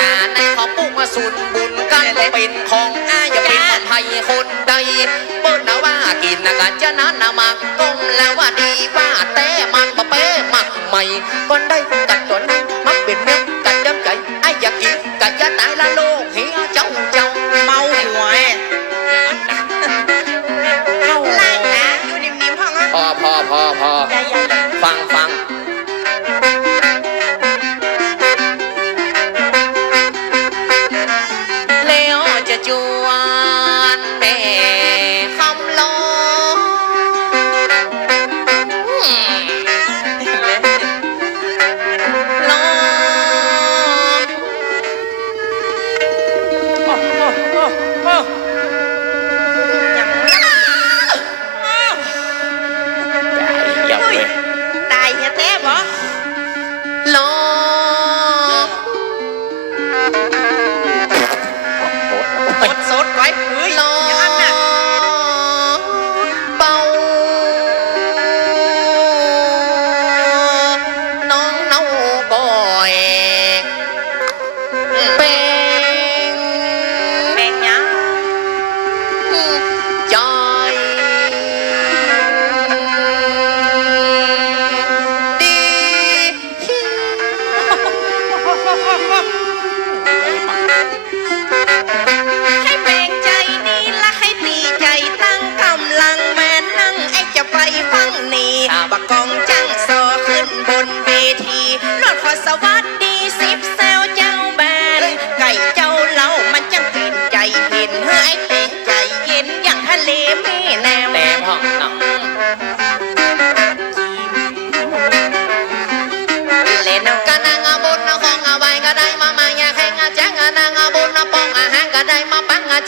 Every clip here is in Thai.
ตาในเขาปุกมาสุนบุญกันบ่เป็นของอาอย่าเป็นของไทยคนใดเปิ้นนะว่ากินนะกันจะนั้นนะมักกลมแล้วว่าดีว่าแต่มันบ่เป้มักใหม่ก่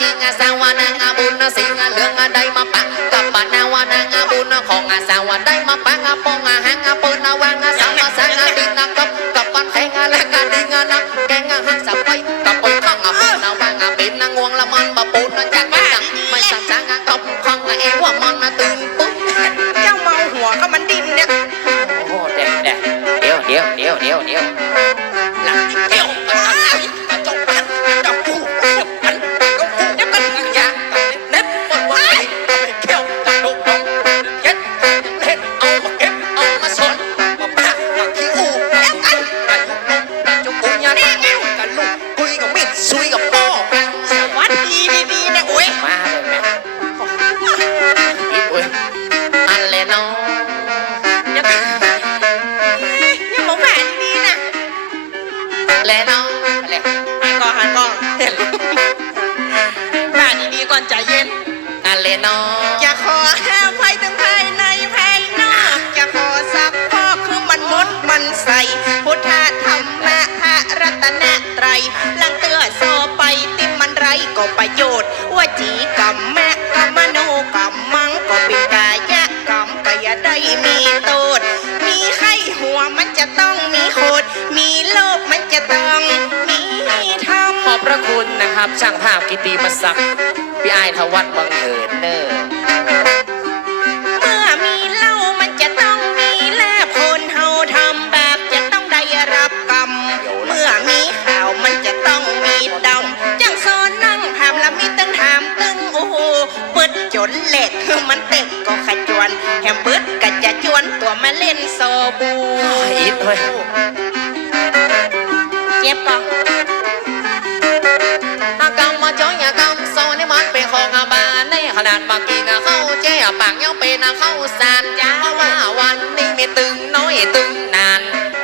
จิงอาสาวานางอาบุญสิงอาเลืองอาได้มาปักกับปานาวานางอาบุญของอาสาวาได้มาปักอาปองอาหางอาปืนอาวางอาสาวาสังอาดินอากับกับปันแขงอาและกาดิงอานักแกงอาหังสับไปกับปองข้างอาปืนอาวางอาเป็นนางวงละมันบะปูนนะจากดังไม่สังสังอากับข้างอาเอวมันนะตื่นปุ๊บ ลังเตือโซไปติมมันไรก็ประโยชน์ ว่าจีกรรมแม่กรรมโนกรรมมังก็เป็นกายกรรมก็อย่าได้มีโทษมีไข้หัวมันจะต้องมีโคดมีโลภมันจะต้องมีธรรมขอบพระคุณนะครับ ช่างภาพกิติมศักดิ์พี่ไอ้ายทวัฒน์บังเหินเนอร์ เว้ยเจ็บก็อากรรมมาจ้อยอากรรมโซนี่มันเป็นของอาบานในขนาดบางกีนะเข้าเจ๊ปากยังเป็นนะเข้าสารจ้าว่าวันนี้ไม่ตึงน้อยตึงนาน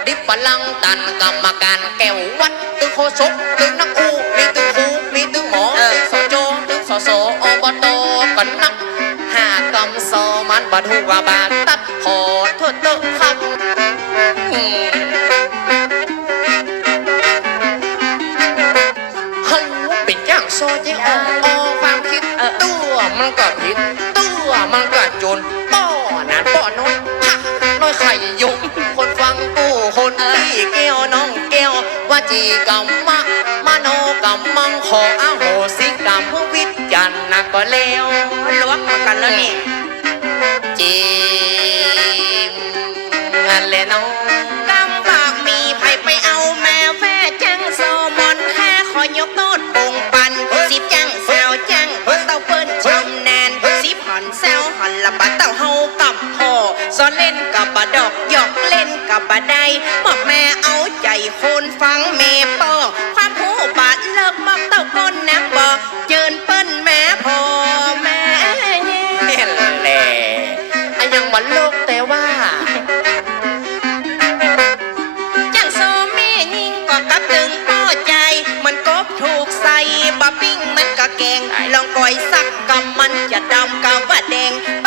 ดิบพลังตันกรรมการแก้ววัดตึงโคศกตึงนักอูมีตึงครูมีตึงหมอตึงสโจตึงสสอบตกันนักหากรรมโซมันบัดหูกว่าบาทตัดขอโทษเตอะครับอื โซเจโอโอความคิดตัวมันก็ผิดตัวมันก็จนป้อนั้นป้อน้อยน้อยไข่ยุงคนฟังกูคนที่แก้วน้องแก้วว่าจีกรรมะมโนกรรมังขออโหสิกรรมวิจารณ์นะก็แล้วล้วงมากันแล้วนี่จริงนั่นแหละน้อง กับบะดอกหยอกเล่นกับบะไดบอกแม่เอาใจคนฟังแม่ปอความผู้บาดเลิกบอกเต้าก้นน้ำบอกเจินเปิ้นแม่พอแม่เห็นแหละอันยังมันโลกแต่ว่าจังโซแม่ยิงก็กระตึงป้อใจ มันกบถูกใส่บะปิ้งมันก็แกงลองก่อยสักกำมันจะดำกะว่าแดงไป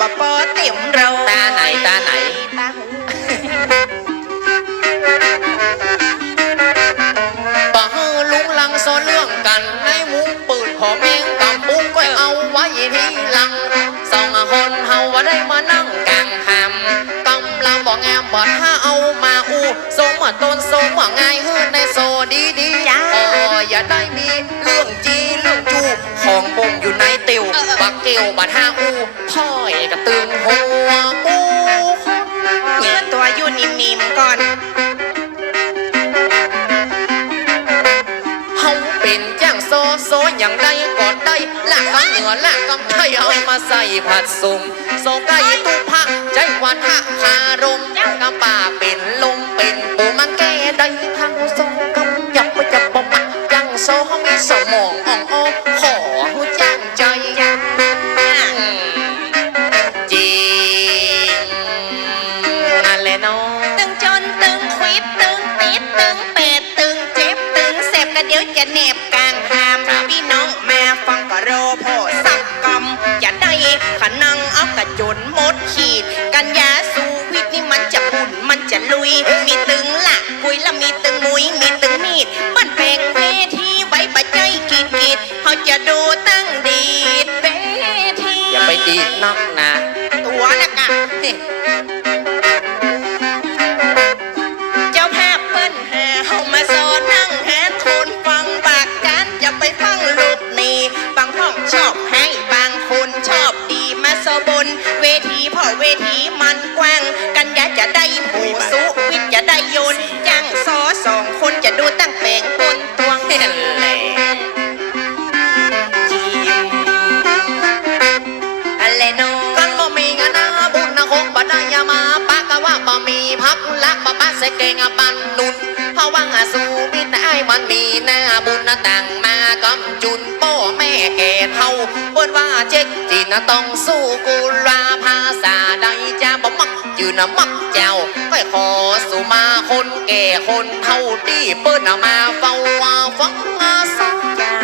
ของน้องบะปอเต็มเราตาไหนตาไหน ตาหูปะฮือลุงลังโซเรื่องกันในมุ้งปืนขอแมงกับมุ้งก็เอาไว้ที่หลังสองคนเฮาว่าได้มานั่งกลางหำกำลังบอกงามบ่ถ้าเอามาอูโซมาต้นโซมาง่ายฮื้นในโซดีดีๆจ้าอ๋ออย่าได้มีเรื่องจีเรื่องจูข องบงอยู่ในเตียวเออเออบักเกลบัดห้าอูถ้อยกระตึงหัวกูเนื้อตัวอยู่นิ่มๆก่อนเฮาเป็นจ้างโซโซอย่างใดก็ได้ลากกำเหนือลากกำไทยเอามาใส่ผัดสุ่มโซไก่ตุพะใจหวันหะคารมกำป่าเป็นลมเป็นปูมันแก้ได้ทั้งโซกำยับไปจับบ่มักจังโซเขามีสมองอ่อง ลุย มีตึงหลักกุยและมีตึงมุยมีตึงมีดมันแบ่งเวทีไว้ปัจจัยกีดกีดเขาจะดูตั้งดีดเวทีอย่าไปดีดนักนะตัวนะกะ จะได้ผู้สุวิทย์จะได้โยนจ้างซอสองคนจะดูตั้งแปลงตนตวงเห็นแหลอะไรโนกันบ่มีงานนาบุญนะคงบ่ได้ยามาปากะว่าบ่มีพักละบ่ปะเสเกงอปันนุนเพราะวังอาสูบินไอ้มันมีหน้าบุญนะต่างมากำจุนโป้แม่แก่เท่าเปิ้นว่าเจ๊กจีนต้องสู้กุลาภาษาใด จะบ่มักยืนะมักเจ้าก็ขอสุมาคนแก่คนเท่าที่เปิ้นมาเฝ้าฟังมาสาเจ้า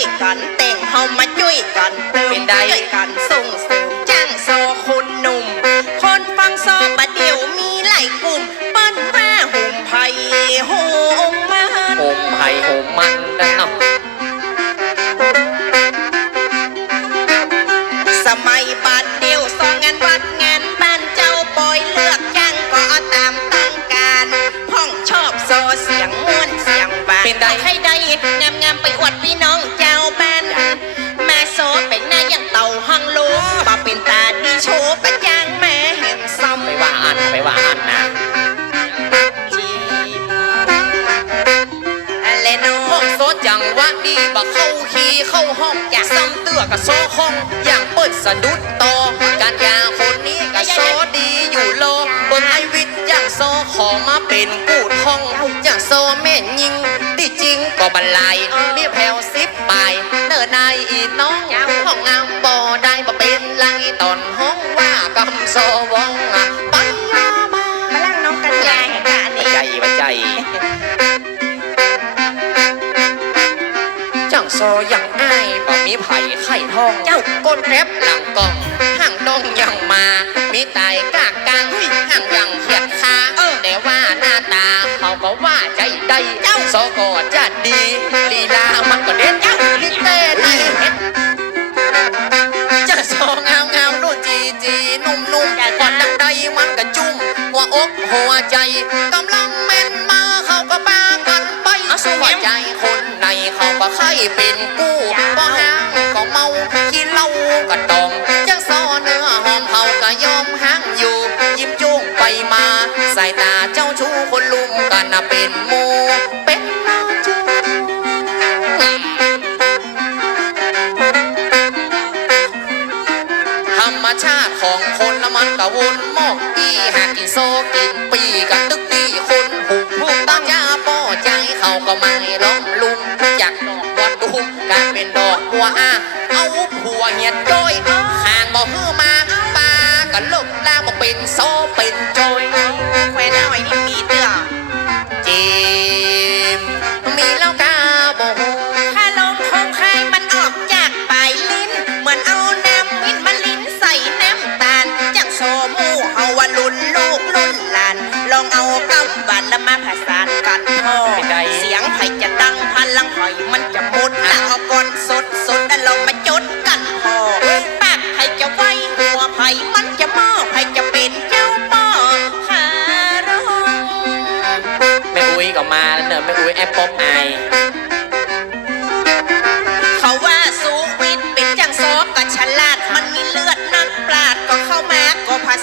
ยกันแต่งเฮามาช่วยกันเติมช่วยกันส่งเสริมจังโซคุณหนุ่ม คนฟังโซบเดี๋ยวมีหลายกลุ่มาห้อง อยากซ้ำเตื้อกับโซฮ่องอยากเปิดสะดุดตอการยาคนนี้ก็โซดีอยู่โลเบิ่งไอวิทย์อยากโซขอมาเป็นกูดห้องอยากโซแม่ยิงที่จริงก็บันไลมีแผ่วซิบไปเนิ่นนายอีน้องห้องงามบ่ได้บ่เป็นไรตอนห้องว่ากำโซว มีไผ่ไข่ทองเจ้าก้นแคบหลังกองห่างดองยังมา มีไตกากกลางห่างยังเขียดคาแต่ว่าหน้าตาเขาก็ว่าใจได้เจ้าโซก็จะดีลีลามันก็เด็ดเจ้าลิเต้ในเฮ็ดจะโซงามงาดูจีจีนุ่มนุ่มก่อนดังใดมันก็จุ่มหัวอกหัวใจกำลัง ใจคนในเขาก็ไข่เป็นกู้บ่ห้างก็เมากินเหล้าก็ดองจังซอเนื้อหอมเขาก็ยอมห้างอยู่ ยิ้มจุ้งไปมาสายตาเจ้าชู้คนลุมกันน่ะเป็นมูเป็นมาจูธรรมชาติของคนละมันกะวนหมอกอีหากกินโซกินปีกันตึกตีคน แควนเอาไอ้นี่มีเตื้อจีมมีแล้วกาบ่ฮู้ถ้าลมคงใครมันออกจากปลายลิ้น เหมือนเอาน้ำมินมาลิ้นใส่น้ำตาลจังโซมูเฮาวาลุนลูกลุ่นหลาน ลองเอากำบันแล้วมาผสานกันพ่อเสียงไผ่จะดังพลังหอยมันจะมุดแล้วเอก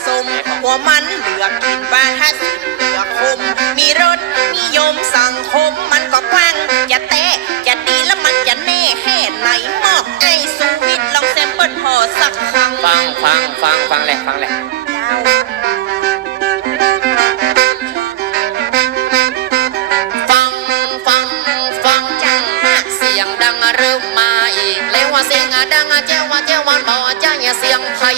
สมหัวมันเลือกินบ้านถ้าสิเหลือคม มีรสนิยมสังคมมันก็กว้างจะเตะจะดีแล้วมันจะแน่แค่ไหนมอกไอ้สูวิทย์ลองแซมเปิลพอสักครั้งฟังฟังฟังฟังแหละฟังแหละฟังฟังฟังจังเสียงดังเริ่มมาอีกแล้วว่าเสียงอะดังอะเจ้าว่าเจ้าวันบ่ใจอย่าเสียงไผ่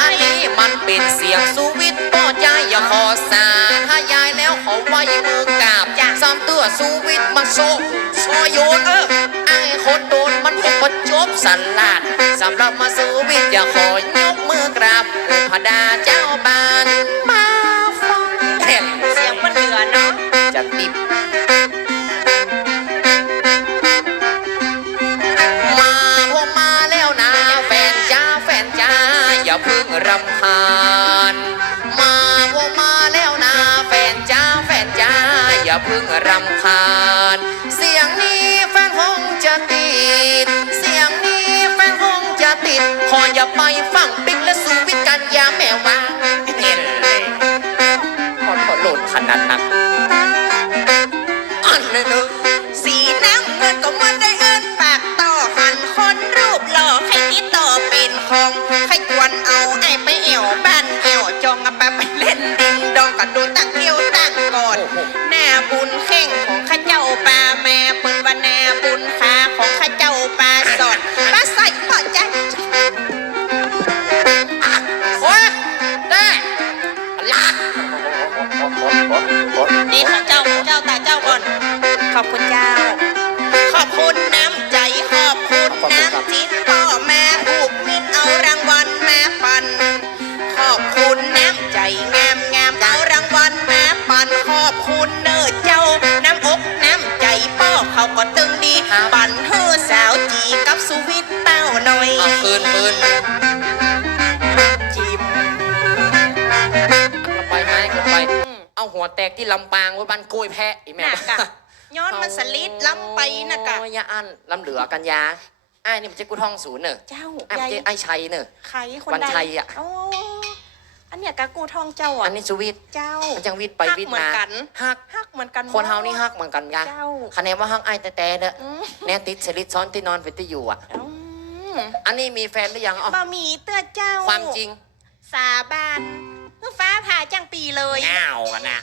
อันนี้ มันเป็นเสียงสุวิทย์บ่ใจอย่าขอสาถ้ายายแล้วขอไว้มือกราบซ้ำตัวสุวิทย์มาโซโซโยนเออไอ้คนโดนมันก็ประจบสันลาดสำหรับมาสุวิทย์อย่าขอยกมือกราบองค์พระดาเจ้า รำคาญ มาพอมาแล้วนะแฟนจ้าแฟนจ้าอย่าเพิ่งรำคาญ เสียงนี้แฟนคงจะติด เสียงนี้แฟนคงจะติดขออย่าไปฟังปิ๊กและสูวิทย์กันยาแมววางเห็นเลยขอขอโหลดขนาดนั้นอันเลยเนอสีน้ำเงินก็มันได้อิน เป็นของให้กวนเอาไอ้ไปเอวบ้านเอวจองเอาไปไปเล่นดิงดองกันดูตั้งเที่ยวตั้งก่อนหน้าบุญเข่งของข้า นคืนจิมลำไปไม้ขึ้นไป เอาหัวแตกที่ลำปางไว้บ้านกล้วยแพะอีแม่น่ะกะย้อนมันสลิดล้ำไปนะกะโอ้ยอยาอันลำเหลือกันยาไอ้ายนี่มันจะกูท่องศูนย์เนอะเจ้าไอ้ายมันใหญ่จะไอ้ชัยเนอะ ใครคนวันใดชัยอะ โอ้อันเนี้ยกากูทองเจ้าอะอันนี้สวิตเจ้า มันจังวิทย์ไปฮักวิทย์เหมือมานกัน ฮัก ฮักเหมือนกันคนเฮานี่ฮักเหมือนกันยาเจ้า คะแนนว่าฮักไอ้ายแต่แต่เนอะอืมแน่ติดสลิดซ้อนที่นอนเป็นที่อยู่อะอืม อันนี้มีแฟนหรือยังอ๋อบะหมี่เตื้อเจ้า ความจริง สาบานฟ้าผ่าจังปีเลยง่าวกันนะ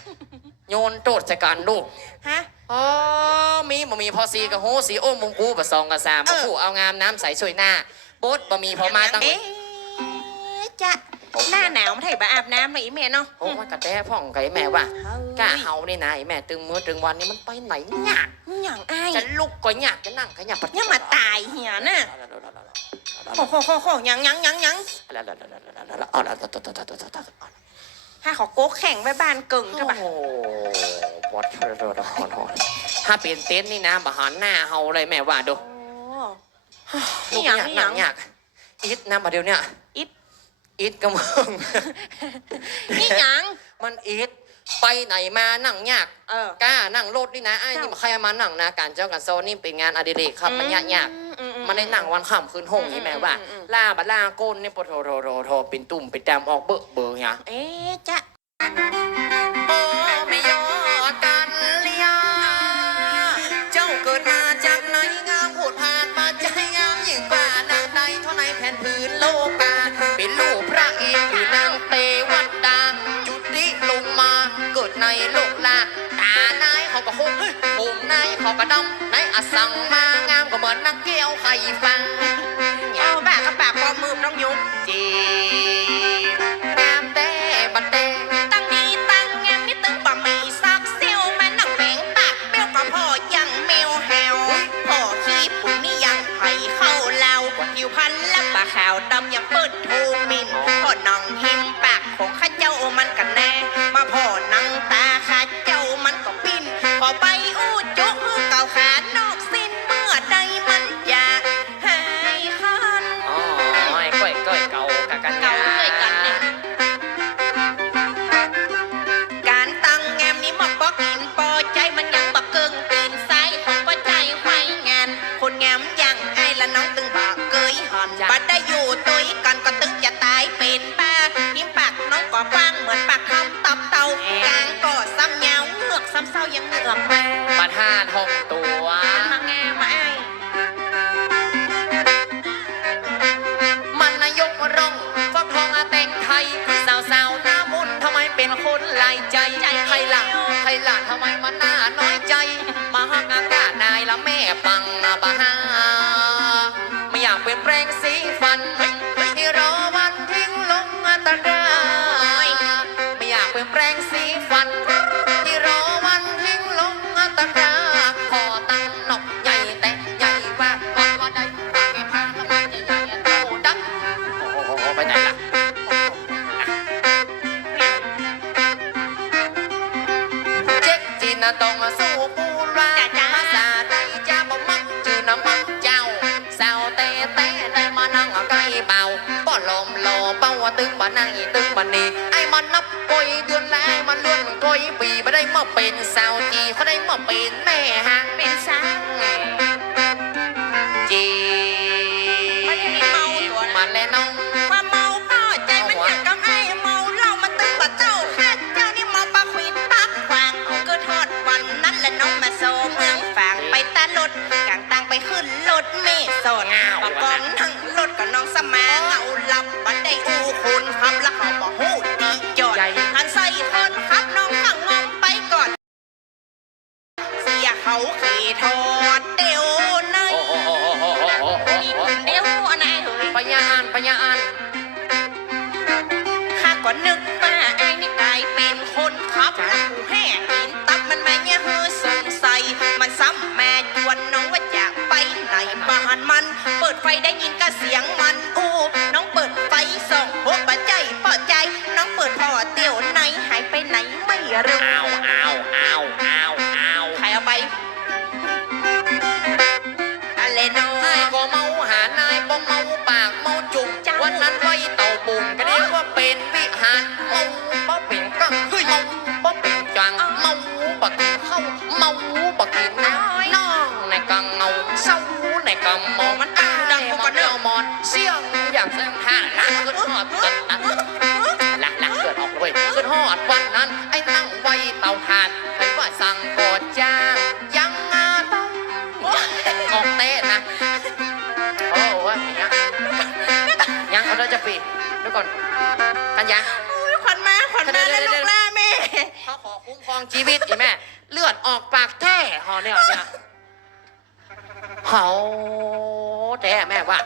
โยนโจทย์ใส่กันลูกฮะอ๋อมีบ่มีพอสีกับโหสีโอ้มงกูบะซองกับสามเอบ่อผู้เอางามน้ำใสช่วยหน้าโบดบ่มีพอมาตั้งเอ๊ะจะหน้าหนาวมาไถ่บาอาบน้ำเลยอีเมเนาะโอ้มันกระแตพ่องไก่แม่ว่าเฮ้ยกล้าเฮานี่นะไอ้แม่ตึงมือตึงวันนี้มันไปไหนยากอย่างอ้ายจะลุกก็ยากจะนั่งก็ยากยังมาตายเหียน่ะ โอ้โหโหโหยังยังยังยังถ้าขอโก๊กแข่งไว้บ้านเก่งใช่ปะโหวัดถ้าเปลี่ยนเต็นท์นี่นะบาหารหน้าเฮาเลยแม่ว่าดูโอ้ลูกนี่ยังยากนี่หยันั่งยากอิดนะมาเดี๋ยวเนี้ยอิดอิดก็มึงนี่ยังมันอิดไปไหนมานั่งยากเออกล้านั่งรถนี่นะไอ้นี่ใครเอามานั่งนะ การเจ้ากันโซนี่เป็นงานอดิเรกครับมันยากยาก อือืมันได้นั่งวันค่ำคืนห้องนี่แม่ว่าอืมอืมล่าบัดล่าก้นนี่ปะโทโทโทโทเป็นตุ่มเป็นแตมออกเบอะเบอร์เนี่ยเอ๊ะจะโอ้ไม่ยอกันเลียเจ้าเกิดมาจากไหนงามโหดผ่านมาใจงามยิ่งกว่านางใดเท่าในแผ่นพื้นโลก เขาก็ดำนายอสังมางามก็เหมือนนักเกี้ยวไข่ฟังเอาปากกับปากปอมือน้องยุบจี ไม่ ว่าตึงบ่นั่งอีตึงบันี่ไอ้มันนับกอยเดือนแล้วมันเลื่อนกอยปีบ่ได้มาเป็นสาวจีเขาได้มาเป็น ได้อู้คุณขับแล้วเขาบอกหูดีจอดหันใส่คนขับน้องข้างงอมไปก่อน เสียเขาขี่ทอดเดียวในโอ้โหโอ้โหโอ้โหโอ้โหนี่เป็นเดียวอันไหนเฮ้ยปัญญาอ่านปัญญาอ่านข้าก็นึกว่าไอ้นี่กลายเป็นคนขับแล้วกูแห่กินตับมันมาเนี่ยเฮอสงสัยมันซ้ำแม่จวนน้องว่าอยากไปไหนบ้านมัน เปิดไฟได้ยินก็เสียงมันอู้ น้องเปิดไฟส่องหัวปะใจปอใจ น้องเปิดพอเตียวไหนหายไปไหนไม่รู้อ้าวอ้าวอ้าวอ้าวอ้าวใครเอาไปอะไรเนาะนายก็เมาหานายบ่เมาปากเมาจุ่มจ้าวันนั้นไว้เต่าปุ่มก็เรียกว่าเป็นวิหารเมาบ่เป็นกังเฮ้ยเมาบ่เป็นจังเมาบักกินข้าวเมาบักกินน้ำางเสียงท่าลักขึ้นหอดกันนะลักลักเกิดออกเลยขึ้นหอดวันนั้น ไอ้นั่งไว้เต่าทานใครว่าสั่งกดจ้าง ยังอาต้องออกเต้นนะโอ้ว่าอย่างยยังเขาเราจะปิดเดี๋ยวก่อนกันยังขวัญมาขวัญมาแล้วลูกล่าแม่เขาขอคุ้มครองชีวิตอีแม่ เลือดออกปากแท้หอเนี่ยเนี่ยเขาแท้แม่ว่า